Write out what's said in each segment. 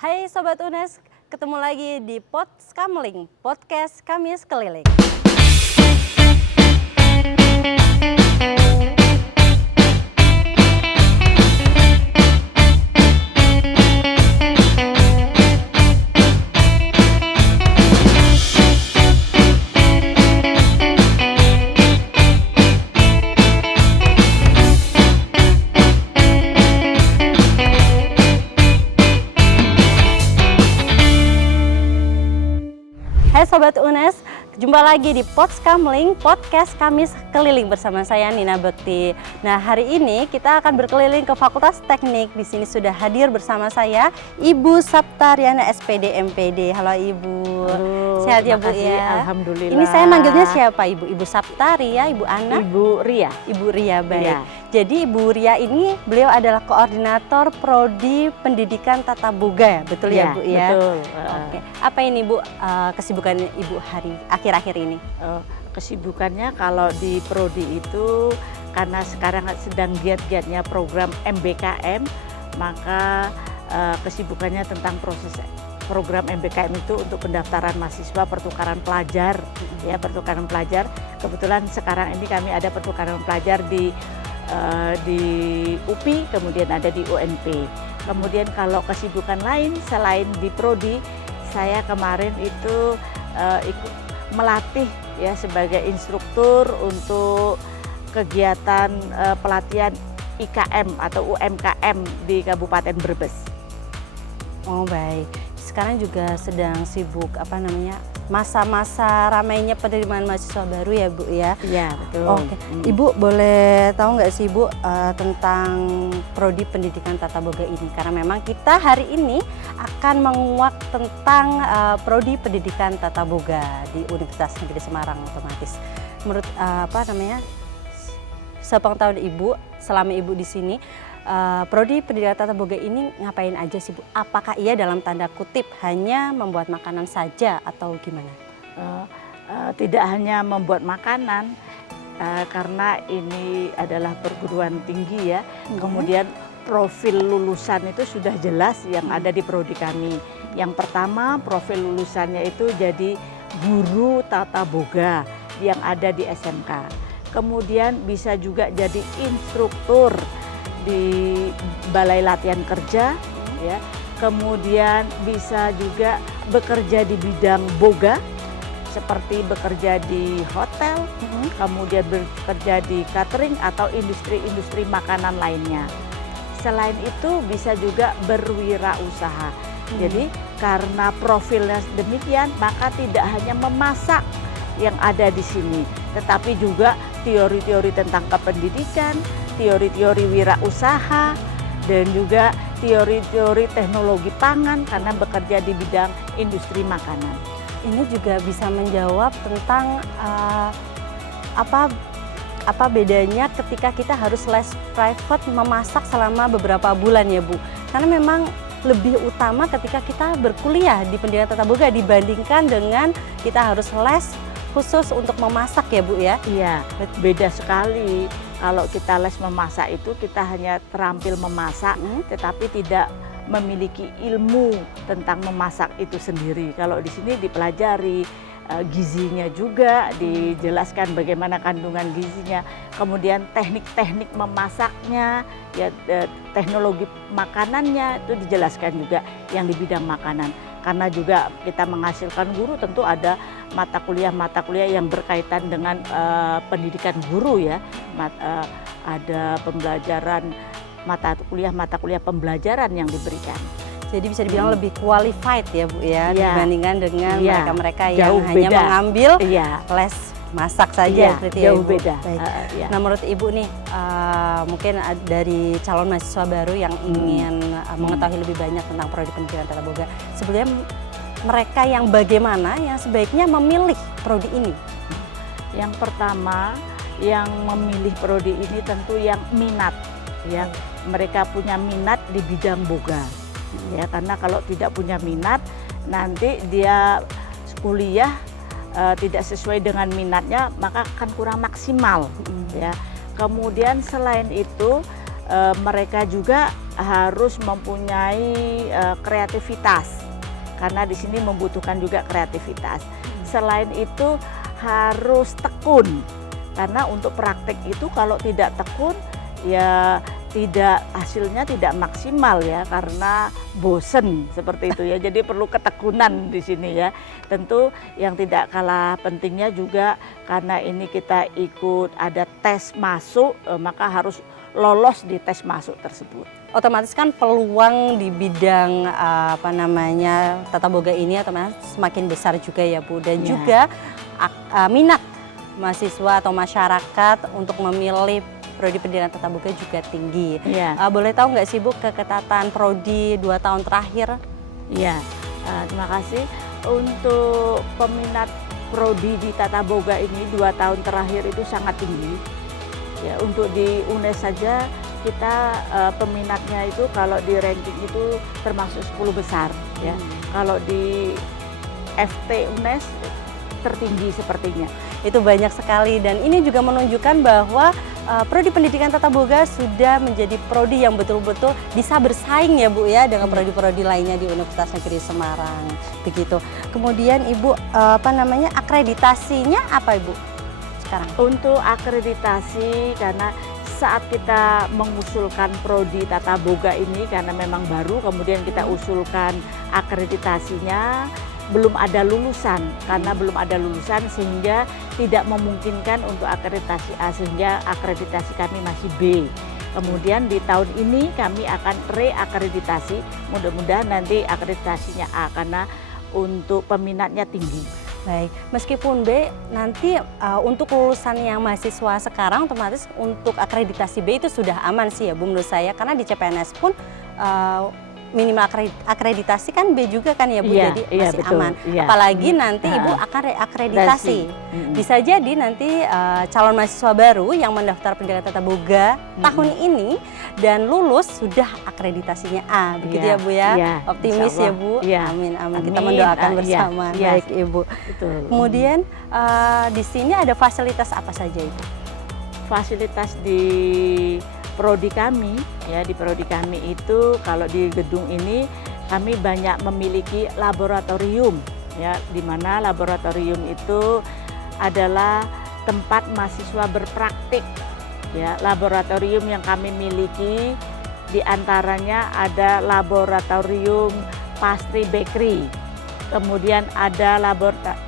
Hai Sobat UNES, ketemu lagi di Podskamling, Podcast Kamis Keliling. Hai Sobat UNES, jumpa lagi di Podskamling, Podcast Kamis Keliling bersama saya Nina Bekti. Nah, hari ini kita akan berkeliling ke Fakultas Teknik. Di sini sudah hadir bersama saya Ibu Saptariana SPD MPD. Halo Ibu. Halo, Sehat ya Bu makasih, ya? Alhamdulillah. Ini saya manggilnya siapa Ibu? Ibu Saptari ya, Ibu Ana? Ibu Ria. Ibu Ria, baik. Iya. Jadi Ibu Ria ini beliau adalah koordinator Prodi Pendidikan Tata Boga ya, betul ya Bu ya? Betul. Oke. Apa ini Bu kesibukan Ibu hari akhir-akhir ini? Kesibukannya kalau di Prodi itu karena sekarang sedang giat-giatnya program MBKM, maka kesibukannya tentang proses program MBKM itu untuk pendaftaran mahasiswa pertukaran pelajar, ya pertukaran pelajar. Kebetulan sekarang ini kami ada pertukaran pelajar di UPI, kemudian ada di UNP. Kemudian kalau kesibukan lain selain di Prodi, saya kemarin itu ikut melatih ya sebagai instruktur untuk kegiatan pelatihan IKM atau UMKM di Kabupaten Brebes. Oh baik. Sekarang juga sedang sibuk masa-masa ramainya penerimaan mahasiswa baru ya Bu ya? Iya betul. Oke. Ibu boleh tahu nggak sih Bu tentang Prodi Pendidikan Tata Boga ini? Karena memang kita hari ini akan menguak tentang Prodi Pendidikan Tata Boga di Universitas Negeri Semarang otomatis. Menurut sepengetahuan Ibu, selama Ibu di sini, Prodi Pendidikan Tata Boga ini ngapain aja sih Bu? Apakah ia dalam tanda kutip hanya membuat makanan saja atau gimana? Tidak hanya membuat makanan, karena ini adalah perguruan tinggi ya. Kemudian profil lulusan itu sudah jelas yang ada di Prodi kami. Yang pertama profil lulusannya itu jadi guru tata boga yang ada di SMK. Kemudian bisa juga jadi instruktur di Balai Latihan Kerja, ya. Kemudian bisa juga bekerja di bidang boga, seperti bekerja di hotel, kemudian bekerja di catering atau industri-industri makanan lainnya. Selain itu bisa juga berwirausaha. Jadi karena profilnya demikian, maka tidak hanya memasak yang ada di sini, tetapi juga teori-teori tentang kependidikan, teori-teori wirausaha, dan juga teori-teori teknologi pangan karena bekerja di bidang industri makanan. Ini juga bisa menjawab tentang apa bedanya ketika kita harus les private memasak selama beberapa bulan ya Bu. Karena memang lebih utama ketika kita berkuliah di pendidikan tata boga dibandingkan dengan kita harus les khusus untuk memasak ya Bu ya? Iya, beda sekali. Kalau kita les memasak itu kita hanya terampil memasak, tetapi tidak memiliki ilmu tentang memasak itu sendiri. Kalau di sini dipelajari gizinya juga, dijelaskan bagaimana kandungan gizinya, kemudian teknik-teknik memasaknya, ya teknologi makanannya itu dijelaskan juga yang di bidang makanan. Karena juga kita menghasilkan guru, tentu ada mata kuliah yang berkaitan dengan pendidikan guru ya. Ada pembelajaran mata kuliah pembelajaran yang diberikan. Jadi bisa dibilang lebih qualified ya Bu ya, dibandingkan dengan mereka-mereka yang jauh hanya beda. mengambil les masak saja seperti jauh ya, Ibu. beda. Nah menurut Ibu nih mungkin dari calon mahasiswa baru yang ingin mengetahui lebih banyak tentang Prodi Pendidikan Tata Boga, sebenarnya mereka yang bagaimana yang sebaiknya memilih Prodi ini? Yang pertama yang memilih Prodi ini tentu yang minat, ya mereka punya minat di bidang boga, ya karena kalau tidak punya minat nanti dia kuliah tidak sesuai dengan minatnya maka akan kurang maksimal ya. Kemudian selain itu mereka juga harus mempunyai kreativitas, karena di sini membutuhkan juga kreativitas. Selain itu harus tekun, karena untuk praktek itu kalau tidak tekun ya hasilnya tidak maksimal ya, karena bosen seperti itu ya. Jadi perlu ketekunan di sini ya. Tentu yang tidak kalah pentingnya juga karena ini kita ikut ada tes masuk, maka harus lolos di tes masuk tersebut. Otomatis kan peluang di bidang tata boga ini otomatis semakin besar juga ya Bu, dan juga minat mahasiswa atau masyarakat untuk memilih prodi pendidikan tata boga juga tinggi. Boleh tahu nggak sih Bu keketatan prodi 2 tahun terakhir? Iya, terima kasih. Untuk peminat prodi di tata boga ini 2 tahun terakhir itu sangat tinggi. Ya, untuk di UNES saja kita peminatnya itu kalau di ranking itu termasuk 10 besar ya. Kalau di FT UNES tertinggi sepertinya. Itu banyak sekali, dan ini juga menunjukkan bahwa prodi pendidikan tata boga sudah menjadi prodi yang betul-betul bisa bersaing ya Bu ya dengan prodi-prodi lainnya di Universitas Negeri Semarang begitu. Kemudian Ibu akreditasinya apa Ibu sekarang? Untuk akreditasi, karena saat kita mengusulkan prodi tata boga ini karena memang baru, kemudian kita usulkan akreditasinya, belum ada lulusan. Karena belum ada lulusan sehingga tidak memungkinkan untuk akreditasi A, sehingga akreditasi kami masih B. Kemudian di tahun ini kami akan reakreditasi, mudah-mudahan nanti akreditasinya A karena untuk peminatnya tinggi. Baik, meskipun B, nanti untuk lulusan yang mahasiswa sekarang otomatis untuk akreditasi B itu sudah aman sih ya Bu menurut saya, karena di CPNS pun minimal akreditasi kan B juga kan ya Bu, jadi masih betul, aman. Apalagi nanti Ibu akan reakreditasi. Bisa jadi nanti calon mahasiswa baru yang mendaftar pendidikan tata boga tahun ini dan lulus sudah akreditasinya A, begitu ya Bu ya. Optimis ya Bu. Amin, amin. Kita mendoakan bersama. Baik Ibu. Betul. Kemudian di sini ada fasilitas apa saja Ibu? Fasilitas di prodi kami ya, di prodi kami itu kalau di gedung ini kami banyak memiliki laboratorium ya, di mana laboratorium itu adalah tempat mahasiswa berpraktik ya. Laboratorium yang kami miliki diantaranya ada laboratorium pastry bakery, kemudian ada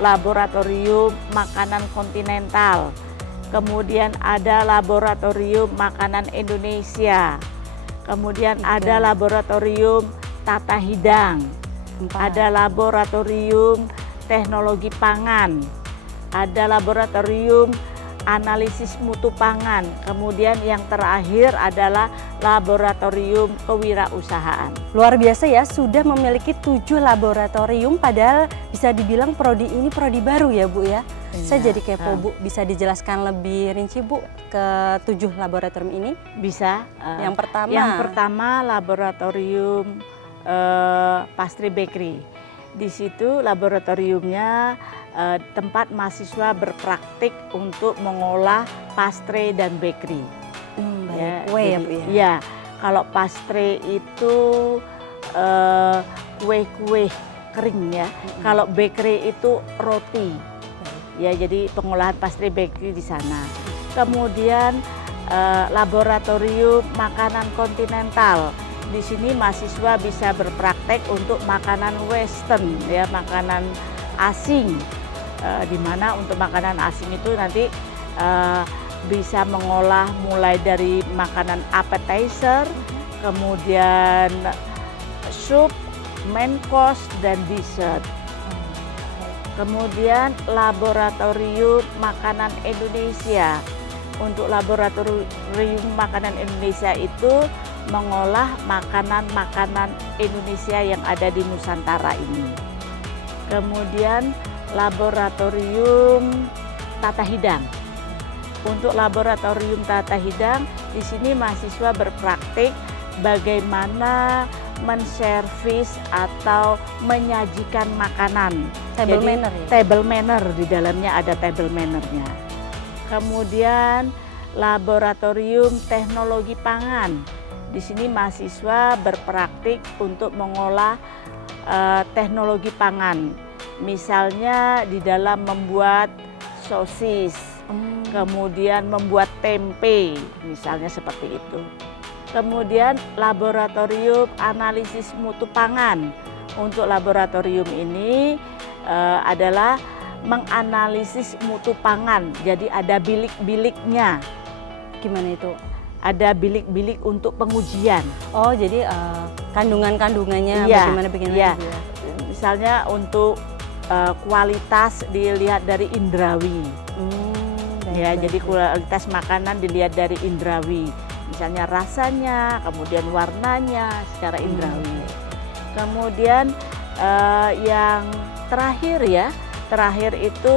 laboratorium makanan kontinental, kemudian ada laboratorium makanan Indonesia, kemudian ada laboratorium tata hidang, ada laboratorium teknologi pangan, ada laboratorium analisis mutu pangan, kemudian yang terakhir adalah laboratorium kewirausahaan. Luar biasa ya, sudah memiliki 7 laboratorium, padahal bisa dibilang prodi ini prodi baru ya Bu ya. Saya jadi kepo Bu, bisa dijelaskan lebih rinci Bu ke 7 laboratorium ini? Bisa. Yang pertama laboratorium pastry bakery. Di situ laboratoriumnya tempat mahasiswa berpraktik untuk mengolah pastry dan bakery. Kue ya Bu ya? Ya, kalau pastry itu kue-kue kering ya. Kalau bakery itu roti. Ya, jadi pengolahan pastry bakery di sana. Kemudian laboratorium makanan kontinental. Di sini mahasiswa bisa berpraktek untuk makanan western ya, makanan asing. Di mana untuk makanan asing itu nanti bisa mengolah mulai dari makanan appetizer, kemudian sup, main course dan dessert. Kemudian laboratorium makanan Indonesia. Untuk laboratorium makanan Indonesia itu mengolah makanan-makanan Indonesia yang ada di Nusantara ini. Kemudian laboratorium tata hidang. Untuk laboratorium tata hidang, di sini mahasiswa berpraktik bagaimana menservis atau menyajikan makanan. Table manner ya? Table manner, di dalamnya ada table mannernya. Kemudian laboratorium teknologi pangan. Di sini mahasiswa berpraktik untuk mengolah teknologi pangan. Misalnya di dalam membuat sosis, kemudian membuat tempe, misalnya seperti itu. Kemudian laboratorium analisis mutu pangan. Untuk laboratorium ini adalah menganalisis mutu pangan. Jadi ada bilik-biliknya. Gimana itu? Ada bilik-bilik untuk pengujian. Oh, jadi kandungan-kandungannya Iya, bagaimana bikinnya? iya. Ibu ya? Misalnya untuk kualitas dilihat dari indrawi. Ya, jadi kualitas makanan dilihat dari indrawi. Misalnya rasanya, kemudian warnanya secara indrawi. Kemudian yang terakhir itu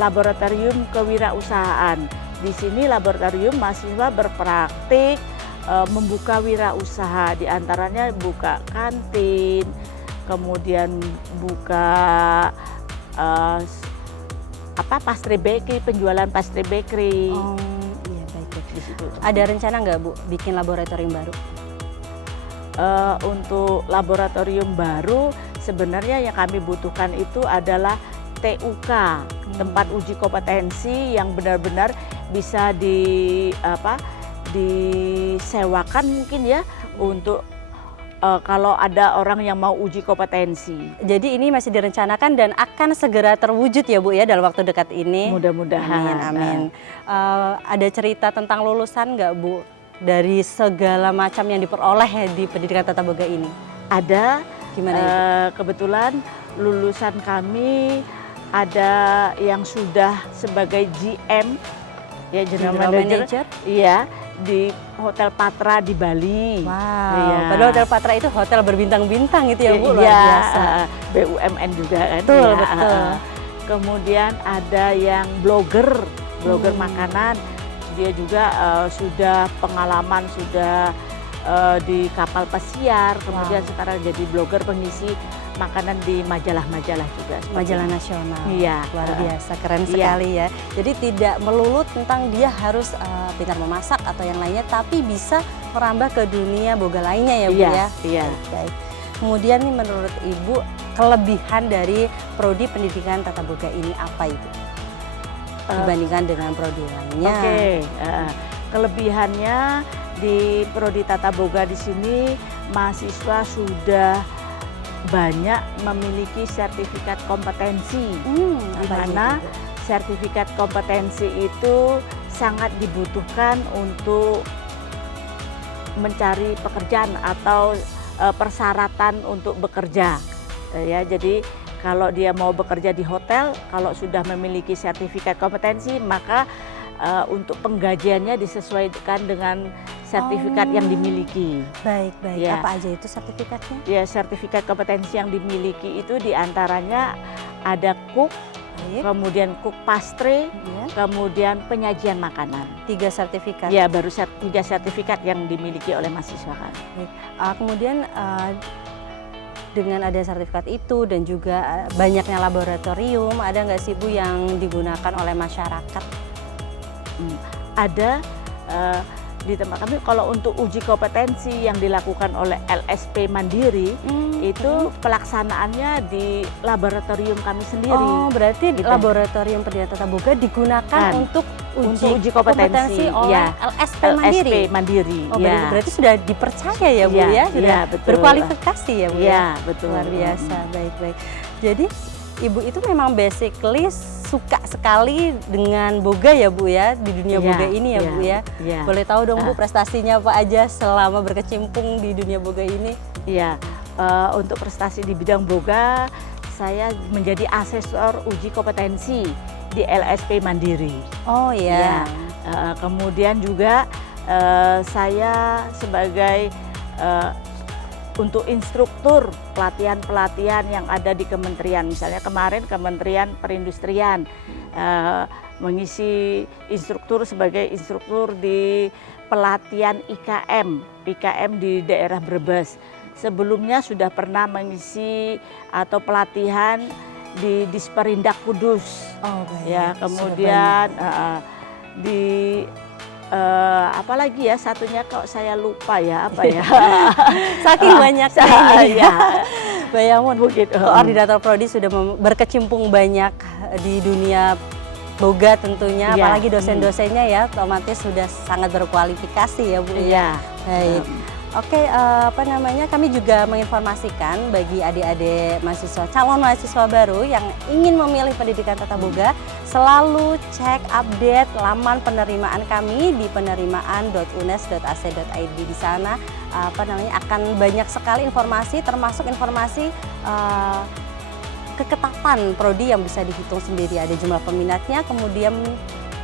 laboratorium kewirausahaan. Di sini laboratorium mahasiswa berpraktik membuka wirausaha, diantaranya buka kantin, kemudian buka pastry bakery, penjualan pastry bakery. Oh, iya baik. Di situ. Ada rencana nggak Bu bikin laboratorium baru? Untuk laboratorium baru sebenarnya yang kami butuhkan itu adalah TUK, tempat uji kompetensi yang benar-benar bisa disewakan mungkin ya untuk kalau ada orang yang mau uji kompetensi. Jadi ini masih direncanakan dan akan segera terwujud ya Bu ya dalam waktu dekat ini. Mudah-mudahan. Amin. Ada cerita tentang lulusan nggak Bu dari segala macam yang diperoleh di pendidikan tata boga ini? Ada. Gimana itu? Kebetulan lulusan kami ada yang sudah sebagai GM, ya General Manager, iya di Hotel Patra di Bali. Wow. Iya. Padahal Hotel Patra itu hotel berbintang-bintang gitu ya Bu, luar Iya, biasa. BUMN juga kan. Betul, Iya. betul. Kemudian ada yang blogger makanan. Dia juga sudah pengalaman sudah di kapal pesiar, kemudian sekarang jadi blogger pengisi makanan di majalah-majalah juga. Majalah nasional. Iya. Luar biasa, keren Iya. sekali ya. Jadi tidak melulu tentang dia harus pintar memasak atau yang lainnya, tapi bisa merambah ke dunia boga lainnya ya Bu Iya, ya. iya. Baik. Kemudian nih menurut Ibu kelebihan dari prodi pendidikan tata boga ini apa Ibu? Dibandingkan dengan prodi lainnya. Oke, kelebihannya di prodi tata boga di sini mahasiswa sudah banyak memiliki sertifikat kompetensi, di Apa mana itu, Bu? sertifikat kompetensi itu sangat dibutuhkan untuk mencari pekerjaan atau persyaratan untuk bekerja. Ya, jadi kalau dia mau bekerja di hotel, kalau sudah memiliki sertifikat kompetensi, maka untuk penggajiannya disesuaikan dengan sertifikat yang dimiliki. Baik. Ya. Apa aja itu sertifikatnya? Ya, sertifikat kompetensi yang dimiliki itu diantaranya ada cook, Baik. kemudian cook pastry, Ya. kemudian penyajian makanan. 3 sertifikat. Ya, baru 3 sertifikat yang dimiliki oleh mahasiswa kan. Kemudian dengan ada sertifikat itu dan juga banyaknya laboratorium, ada nggak sih Bu yang digunakan oleh masyarakat? Ada di tempat kami kalau untuk uji kompetensi yang dilakukan oleh LSP Mandiri itu pelaksanaannya di laboratorium kami sendiri. Oh, berarti Gitu. laboratorium pendidikan tata boga digunakan untuk uji kompetensi oleh ya. LSP Mandiri. LSP Mandiri. Oh, ya. berarti sudah dipercaya ya Bu Iya, ya, sudah iya, betul. berkualifikasi ya Bu ya. Iya, betul. Luar biasa, baik. Jadi Ibu itu memang basically suka sekali dengan boga ya Bu ya, di dunia Iya, boga ini ya iya, Bu ya. iya. Boleh tahu dong Bu prestasinya apa aja selama berkecimpung di dunia boga ini? Iya, untuk prestasi di bidang boga, saya menjadi asesor uji kompetensi di LSP Mandiri. Oh iya. Kemudian juga saya sebagai untuk instruktur pelatihan-pelatihan yang ada di kementerian. Misalnya kemarin Kementerian Perindustrian mengisi instruktur sebagai instruktur di pelatihan IKM di daerah Brebes. Sebelumnya sudah pernah mengisi atau pelatihan di Disperindak Kudus. Oh baik. Ya, kemudian di apalagi ya satunya kok saya lupa ya apa ya. Saking banyaknya ini. Ya. Bayamun, Begitu. koordinator prodi sudah berkecimpung banyak di dunia boga tentunya, Iya. apalagi dosen-dosennya ya, otomatis sudah sangat berkualifikasi ya Bu. Iya. Baik. Oke, kami juga menginformasikan bagi adik-adik mahasiswa, calon mahasiswa baru yang ingin memilih pendidikan tata boga, selalu cek update laman penerimaan kami di penerimaan.unes.ac.id. Di sana akan banyak sekali informasi, termasuk informasi keketatan prodi yang bisa dihitung sendiri, ada jumlah peminatnya, kemudian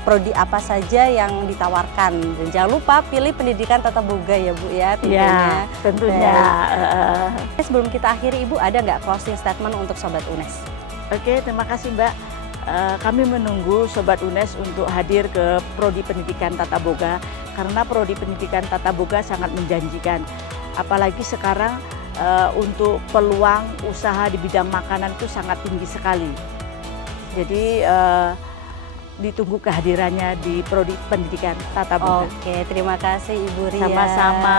prodi apa saja yang ditawarkan. Dan jangan lupa pilih pendidikan tata boga ya Bu ya, tentunya. Ya, tentunya. Sebelum kita akhiri Ibu, ada nggak closing statement untuk Sobat UNES? Oke, terima kasih Mbak. Kami menunggu Sobat UNES untuk hadir ke prodi pendidikan tata boga, karena prodi pendidikan tata boga sangat menjanjikan. Apalagi sekarang untuk peluang usaha di bidang makanan itu sangat tinggi sekali. Jadi ditunggu kehadirannya di prodi pendidikan tata boga. Oke, terima kasih Ibu Ria. Sama-sama.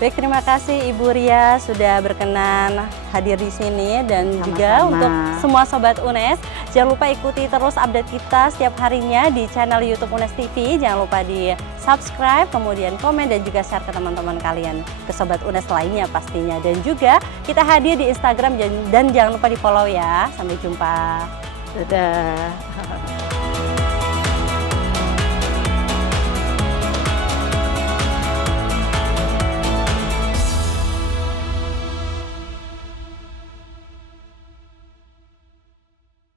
Baik, terima kasih Ibu Ria sudah berkenan hadir di sini, dan Sama-sama. juga untuk semua Sobat UNES, jangan lupa ikuti terus update kita setiap harinya di channel YouTube UNES TV. Jangan lupa di subscribe, kemudian komen dan juga share ke teman-teman kalian, ke Sobat UNES lainnya pastinya. Dan juga kita hadir di Instagram dan jangan lupa di follow ya. Sampai jumpa. Dadah.